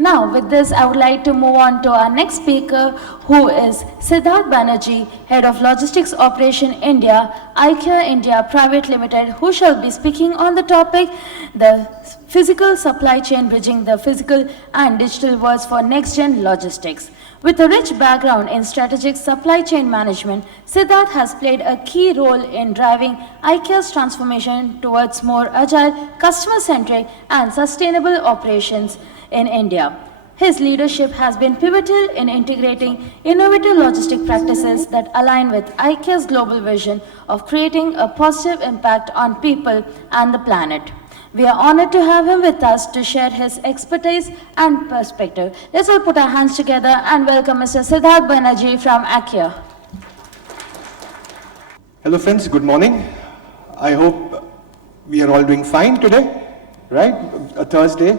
Now, with this, I would like to move on to our next speaker, who is Siddharth Banerji, Head of Logistics Operation India, IKEA India Private Limited, who shall be speaking on the topic, the physical supply chain bridging the physical and digital worlds for next-gen logistics. With a rich background in strategic supply chain management, Siddharth has played a key role in driving IKEA's transformation towards more agile, customer-centric, and sustainable operations in India. His leadership has been pivotal in integrating innovative logistic practices that align with IKEA's global vision of creating a positive impact on people and the planet. We are honored to have him with us to share his expertise and perspective. Let's all put our hands together and welcome Mr. Siddharth Banerji from IKEA. Hello friends, good morning. I hope we are all doing fine today, right? A Thursday.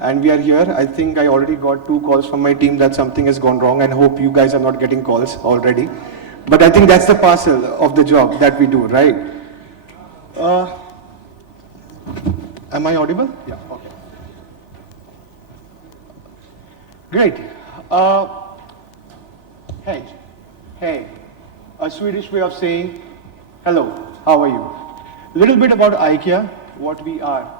And we are here. I think I already got 2 calls from my team that something has gone wrong, and hope you guys are not getting calls already. But I think that's the parcel of the job that we do, right? Am I audible? Yeah, okay. Great. Hey, a Swedish way of saying hello, how are you? A little bit about IKEA, what we are.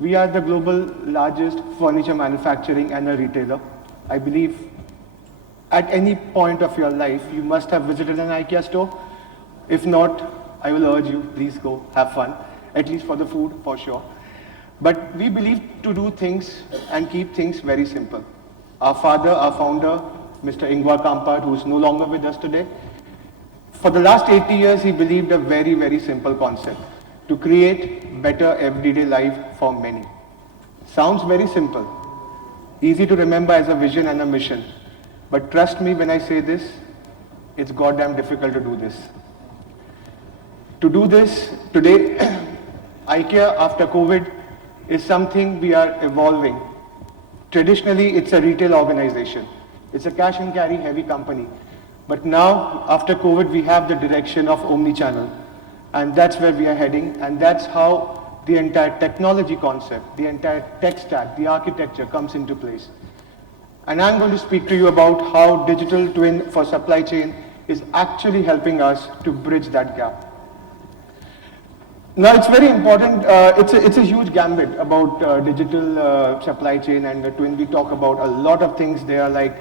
We are the global largest furniture manufacturing and a retailer. I believe at any point of your life, you must have visited an IKEA store. If not, I will urge you, please go, have fun, at least for the food, for sure. But we believe to do things and keep things very simple. Our father, our founder, Mr. Ingvar Kamprad, who is no longer with us today, for the last 80 years, he believed a very, very simple concept: to create better everyday life for many. Sounds very simple, easy to remember as a vision and a mission. But trust me when I say this, it's goddamn difficult to do this. To do this today, IKEA after COVID is something we are evolving. Traditionally, it's a retail organization. It's a cash and carry heavy company. But now, after COVID, we have the direction of omni-channel. And that's where we are heading, and that's how the entire technology concept, the entire tech stack, the architecture comes into place. And I'm going to speak to you about how digital twin for supply chain is actually helping us to bridge that gap. Now it's very important, it's a huge gambit about digital supply chain and the twin. We talk about a lot of things. There are like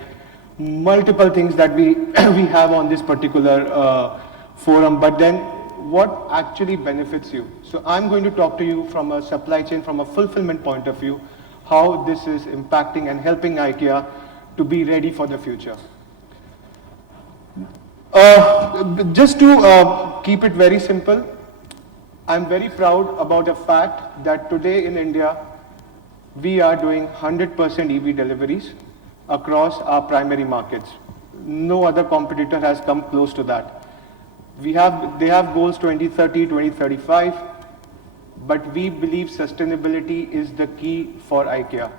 multiple things that we have on this particular forum, but then what actually benefits you? So I'm going to talk to you from a supply chain, from a fulfillment point of view, how this is impacting and helping IKEA to be ready for the future. Just to keep it very simple, I'm very proud about the fact that today in India, we are doing 100% EV deliveries across our primary markets. No other competitor has come close to that. They have goals 2030, 2035, but we believe sustainability is the key for IKEA.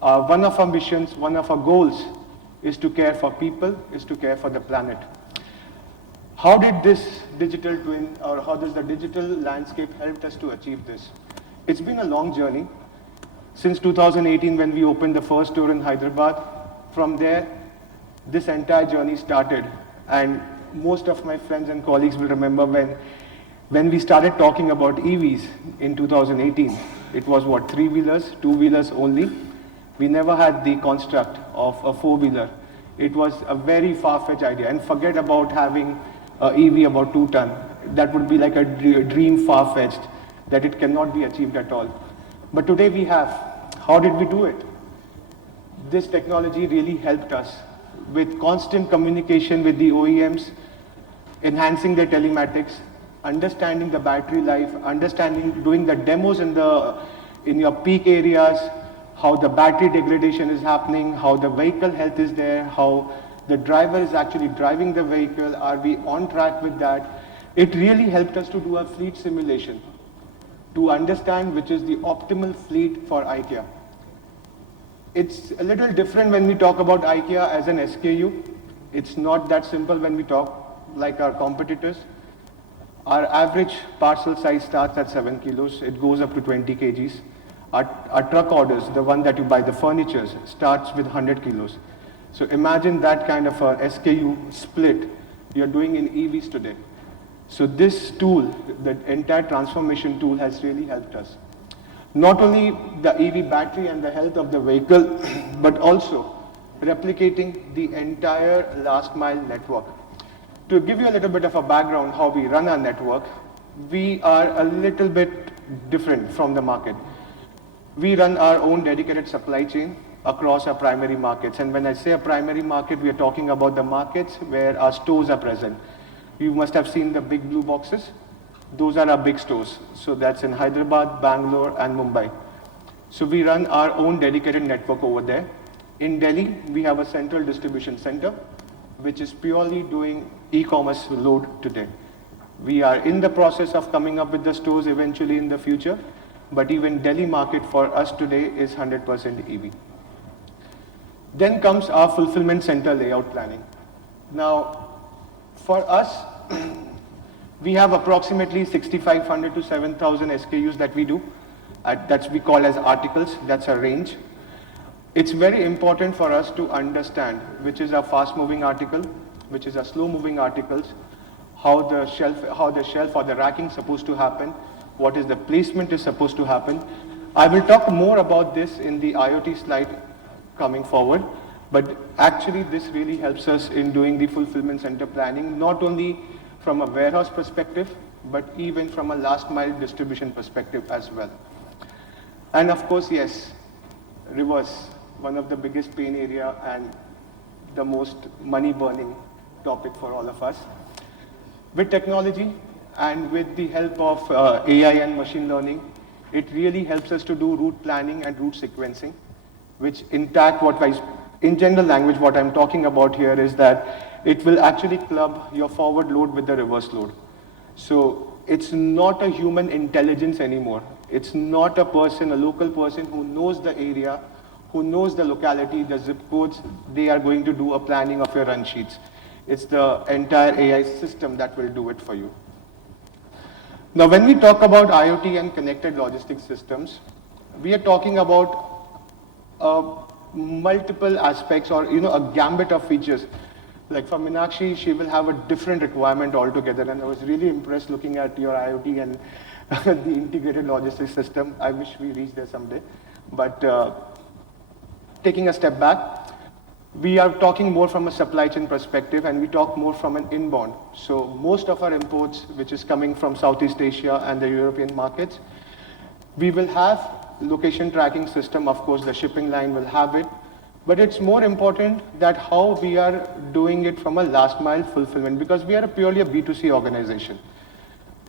One of our missions, one of our goals is to care for people, is to care for the planet. How did this digital twin, or how does the digital landscape help us to achieve this? It's been a long journey. Since 2018, when we opened the first store in Hyderabad, from there, this entire journey started. And most of my friends and colleagues will remember when we started talking about EVs in 2018. It was what, 3-wheelers, 2-wheelers only. We never had the construct of a 4-wheeler. It was a very far-fetched idea. And forget about having an EV about 2 ton. That would be like a dream far-fetched, that it cannot be achieved at all. But today we have. How did we do it? This technology really helped us with constant communication with the OEMs, enhancing their telematics, understanding the battery life, doing the demos in your peak areas, how the battery degradation is happening, how the vehicle health is there, how the driver is actually driving the vehicle, are we on track with that? It really helped us to do a fleet simulation, to understand which is the optimal fleet for IKEA. It's a little different when we talk about IKEA as an SKU. It's not that simple when we talk like our competitors. Our average parcel size starts at 7 kilos. It goes up to 20 kgs. Our truck orders, the one that you buy, the furnitures, starts with 100 kilos. So imagine that kind of a SKU split you're doing in EVs today. So this tool, the entire transformation tool has really helped us. Not only the EV battery and the health of the vehicle, but also replicating the entire last mile network. To give you a little bit of a background how we run our network, we are a little bit different from the market. We run our own dedicated supply chain across our primary markets. And when I say a primary market, we are talking about the markets where our stores are present. You must have seen the big blue boxes. Those are our big stores. So that's in Hyderabad, Bangalore, and Mumbai. So we run our own dedicated network over there. In Delhi, we have a central distribution center, which is purely doing e-commerce load today. We are in the process of coming up with the stores eventually in the future, but even Delhi market for us today is 100% EV. Then comes our fulfillment center layout planning. Now, for us, we have approximately 6,500 to 7,000 SKUs that we do. That's we call as articles, that's a range. It's very important for us to understand which is a fast-moving article, which is a slow-moving articles, how the shelf or the racking is supposed to happen, what is the placement is supposed to happen. I will talk more about this in the IoT slide coming forward, but actually this really helps us in doing the fulfillment center planning, not only from a warehouse perspective, but even from a last mile distribution perspective as well. And of course, yes, reverse, one of the biggest pain area and the most money burning topic for all of us. With technology and with the help of AI and machine learning, it really helps us to do route planning and route sequencing, which in general language, what I'm talking about here is that it will actually club your forward load with the reverse load. So it's not a human intelligence anymore. It's not a person, a local person who knows the area, who knows the locality, the zip codes. They are going to do a planning of your run sheets. It's the entire AI system that will do it for you. Now, when we talk about IoT and connected logistics systems, we are talking about multiple aspects or a gambit of features. Like for Meenakshi, she will have a different requirement altogether, and I was really impressed looking at your IoT and the integrated logistics system. I wish we reached there someday. But taking a step back, we are talking more from a supply chain perspective, and we talk more from an inbound. So most of our imports, which is coming from Southeast Asia and the European markets, we will have location tracking system. Of course, the shipping line will have it. But it's more important that how we are doing it from a last mile fulfillment, because we are purely a B2C organization.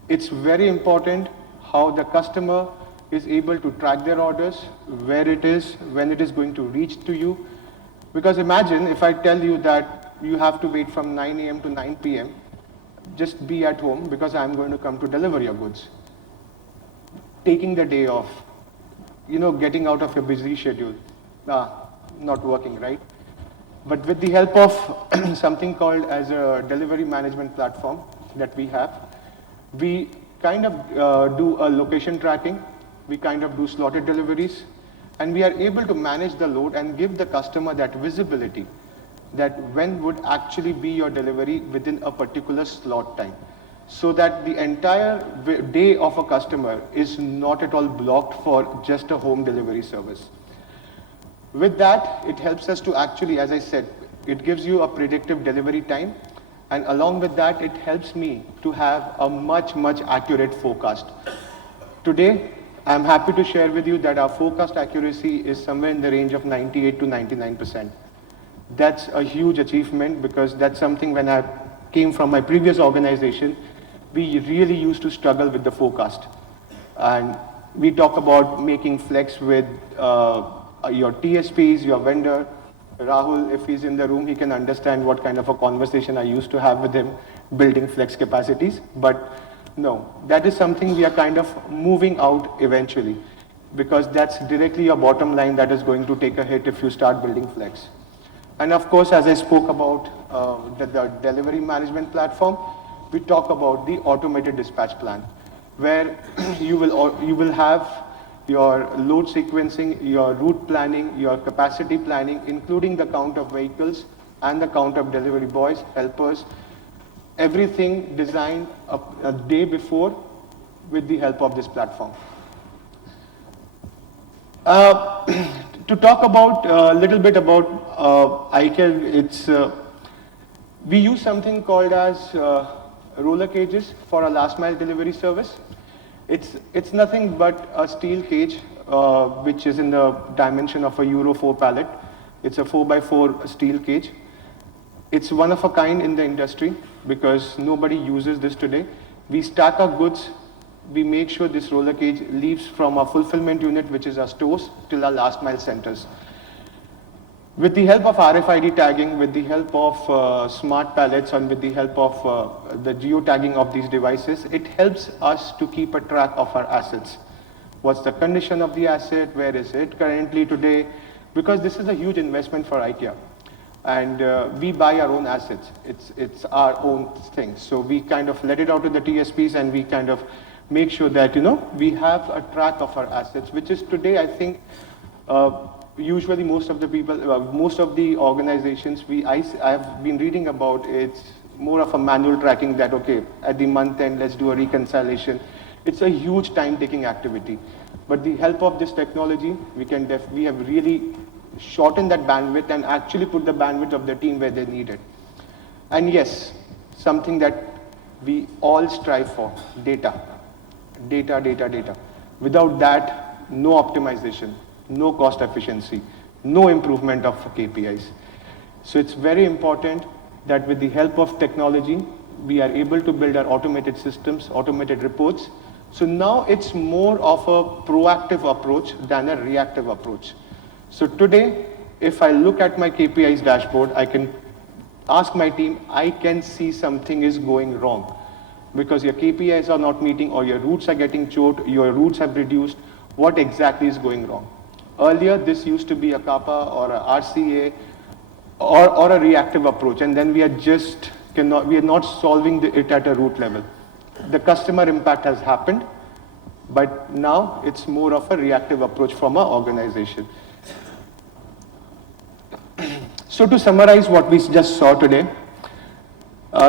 It's very important how the customer is able to track their orders, where it is, when it is going to reach to you. Because imagine if I tell you that you have to wait from 9 a.m. to 9 p.m., just be at home because I'm going to come to deliver your goods. Taking the day off, getting out of your busy schedule. Not working, right? But with the help of something called as a delivery management platform that we have, we kind of do a location tracking, we kind of do slotted deliveries, and we are able to manage the load and give the customer that visibility that when would actually be your delivery within a particular slot time, so that the entire day of a customer is not at all blocked for just a home delivery service. With that, it helps us to actually, as I said, it gives you a predictive delivery time, and along with that, it helps me to have a much, much accurate forecast. Today, I'm happy to share with you that our forecast accuracy is somewhere in the range of 98 to 99%. That's a huge achievement, because that's something when I came from my previous organization, we really used to struggle with the forecast. And we talk about making flex with your TSPs, your vendor. Rahul, if he's in the room, he can understand what kind of a conversation I used to have with him building flex capacities. But no, that is something we are kind of moving out eventually, because that's directly your bottom line that is going to take a hit if you start building flex. And of course, as I spoke about the delivery management platform, we talk about the automated dispatch plan, where you will have your load sequencing, your route planning, your capacity planning, including the count of vehicles and the count of delivery boys, helpers, everything designed a day before with the help of this platform. To talk about a little bit about IKEA, we use something called as roller cages for our last mile delivery service. It's nothing but a steel cage which is in the dimension of a Euro 4 pallet. It's a 4x4 steel cage. It's one of a kind in the industry because nobody uses this today. We stack our goods. We make sure this roller cage leaves from our fulfillment unit, which is our stores, till our last mile centers. With the help of RFID tagging, with the help of smart pallets, and with the help of the geotagging of these devices, it helps us to keep a track of our assets. What's the condition of the asset? Where is it currently today? Because this is a huge investment for IKEA. And we buy our own assets. It's our own thing. So we kind of let it out to the TSPs and we kind of make sure that, we have a track of our assets, which is today, I think, usually most of the people, most of the organizations I've been reading about, it's more of a manual tracking that, okay, at the month end, let's do a reconciliation. It's a huge time-taking activity. But the help of this technology, we have really shortened that bandwidth and actually put the bandwidth of the team where they need it. And yes, something that we all strive for, data. Data, data, data. Without that, no optimization, no cost efficiency, no improvement of KPIs. So it's very important that with the help of technology, we are able to build our automated systems, automated reports. So now it's more of a proactive approach than a reactive approach. So today, if I look at my KPIs dashboard, I can ask my team, I can see something is going wrong because your KPIs are not meeting or your routes are getting choked, your routes have reduced. What exactly is going wrong? Earlier, this used to be a CAPA or a RCA or a reactive approach, and then we are not solving it at a root level. The customer impact has happened, but now it's more of a reactive approach from our organization. So to summarize what we just saw today,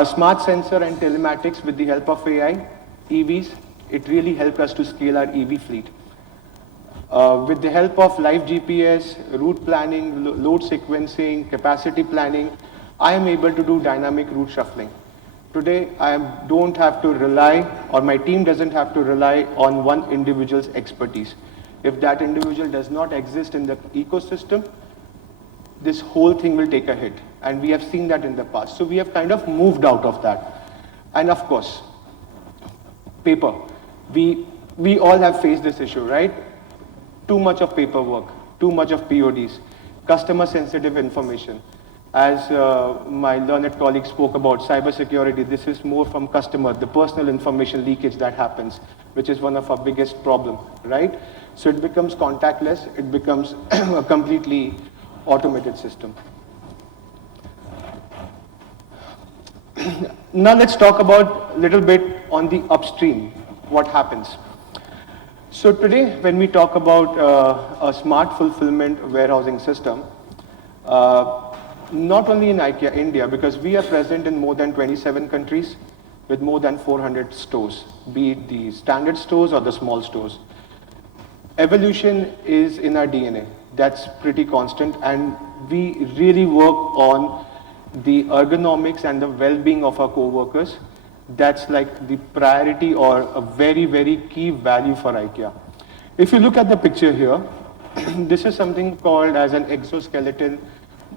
smart sensor and telematics with the help of AI, EVs, it really helped us to scale our EV fleet. With the help of live GPS, route planning, load sequencing, capacity planning, I am able to do dynamic route shuffling. Today, don't have to rely, or my team doesn't have to rely on one individual's expertise. If that individual does not exist in the ecosystem, this whole thing will take a hit. And we have seen that in the past. So we have kind of moved out of that. And of course, paper. We all have faced this issue, right? Too much of paperwork, too much of PODs, customer sensitive information. As my learned colleague spoke about cybersecurity, this is more from customer, the personal information leakage that happens, which is one of our biggest problem, right? So it becomes contactless, it becomes a completely automated system. Now let's talk about a little bit on the upstream, what happens. So today, when we talk about a smart fulfillment warehousing system, not only in IKEA India, because we are present in more than 27 countries with more than 400 stores, be it the standard stores or the small stores. Evolution is in our DNA. That's pretty constant, and we really work on the ergonomics and the well-being of our co-workers. That's like the priority or a very, very key value for IKEA. If you look at the picture here, this is something called as an exoskeleton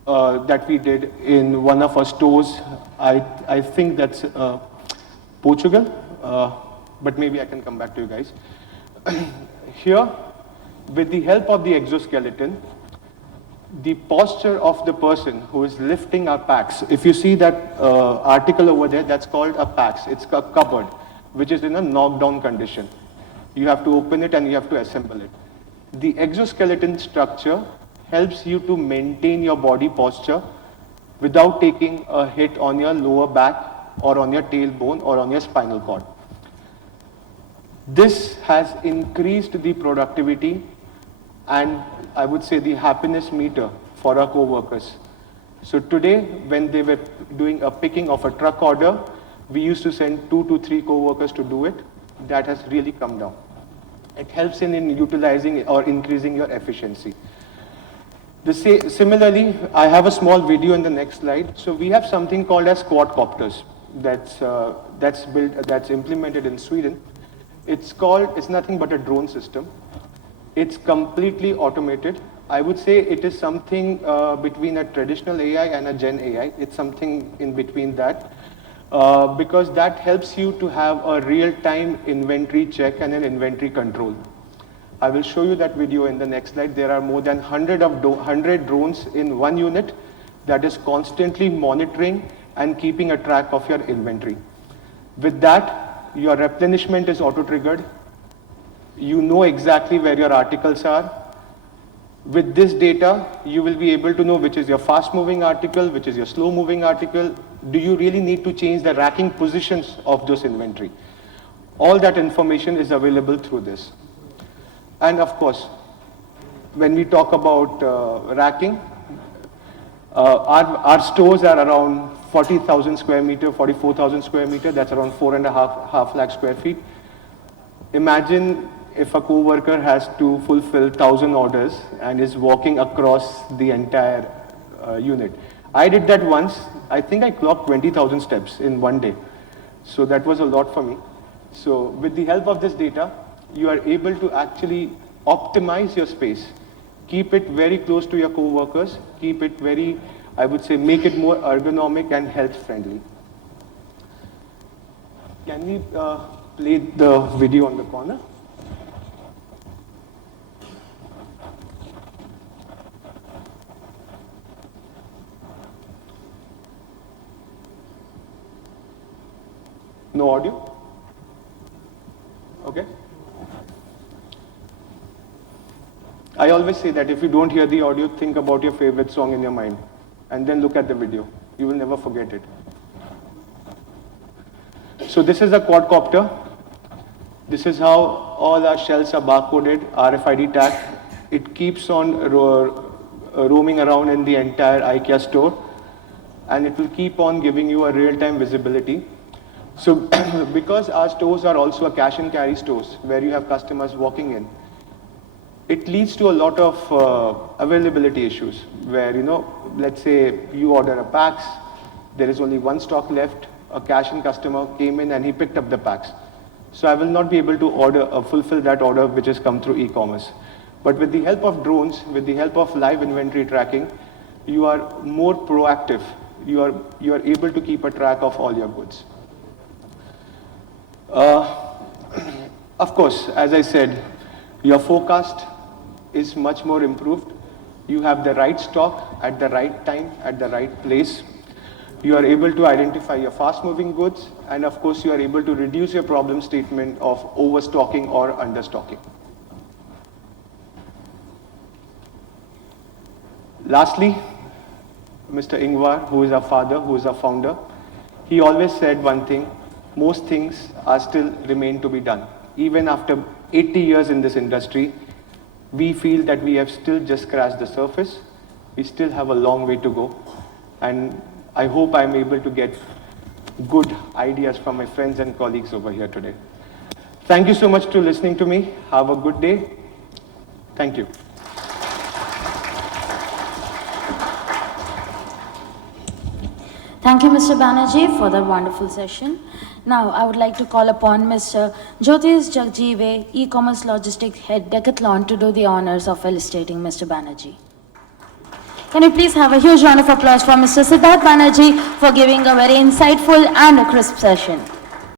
that we did in one of our stores. I think that's Portugal, but maybe I can come back to you guys. Here, with the help of the exoskeleton, the posture of the person who is lifting our packs, if you see that article over there, that's called a packs. It's a cupboard, which is in a knockdown condition. You have to open it and you have to assemble it. The exoskeleton structure helps you to maintain your body posture without taking a hit on your lower back or on your tailbone or on your spinal cord. This has increased the productivity and I would say the happiness meter for our co-workers. So today, when they were doing a picking of a truck order, we used to send 2 to 3 co-workers to do it. That has really come down. It helps in utilizing or increasing your efficiency. Similarly, I have a small video in the next slide. So we have something called as quadcopters that's implemented in Sweden. It's nothing but a drone system. It's completely automated. I would say it is something between a traditional AI and a Gen AI. It's something in between that. Because that helps you to have a real-time inventory check and an inventory control. I will show you that video in the next slide. There are more than 100 drones in one unit that is constantly monitoring and keeping a track of your inventory. With that, your replenishment is auto-triggered. You know exactly where your articles are. With this data, you will be able to know which is your fast-moving article, which is your slow-moving article. Do you really need to change the racking positions of those inventory? All that information is available through this. And of course, when we talk about racking, our stores are around 40,000 square meter, 44,000 square meter. That's around 4.5 lakh square feet. Imagine if a co-worker has to fulfill 1,000 orders and is walking across the entire unit. I did that once. I think I clocked 20,000 steps in one day. So that was a lot for me. So with the help of this data, you are able to actually optimize your space. Keep it very close to your co-workers. Keep it very, I would say, make it more ergonomic and health friendly. Can we play the video on the corner? No audio? Okay. I always say that if you don't hear the audio, think about your favorite song in your mind and then look at the video. You will never forget it. So this is a quadcopter. This is how all our shells are barcoded, RFID tag. It keeps on roaming around in the entire IKEA store and it will keep on giving you a real-time visibility. So because our stores are also a cash and carry stores where you have customers walking in, it leads to a lot of availability issues where, let's say you order a packs, there is only one stock left, a cash and customer came in and he picked up the packs. So I will not be able to fulfill that order which has come through e-commerce. But with the help of drones, with the help of live inventory tracking, you are more proactive. You are able to keep a track of all your goods. Of course, as I said, your forecast is much more improved. You have the right stock at the right time, at the right place. You are able to identify your fast-moving goods, and of course, you are able to reduce your problem statement of overstocking or understocking. Lastly, Mr. Ingvar, who is our father, who is our founder, he always said one thing: most things are still remain to be done. Even after 80 years in this industry, we feel that we have still just scratched the surface. We still have a long way to go. And I hope I'm able to get good ideas from my friends and colleagues over here today. Thank you so much for listening to me. Have a good day. Thank you. Thank you, Mr. Banerji, for that wonderful session. Now, I would like to call upon Mr. Jyotish Jagjive, E-Commerce Logistics Head Decathlon, to do the honors of felicitating Mr. Banerji. Can you please have a huge round of applause for Mr. Siddharth Banerji for giving a very insightful and a crisp session.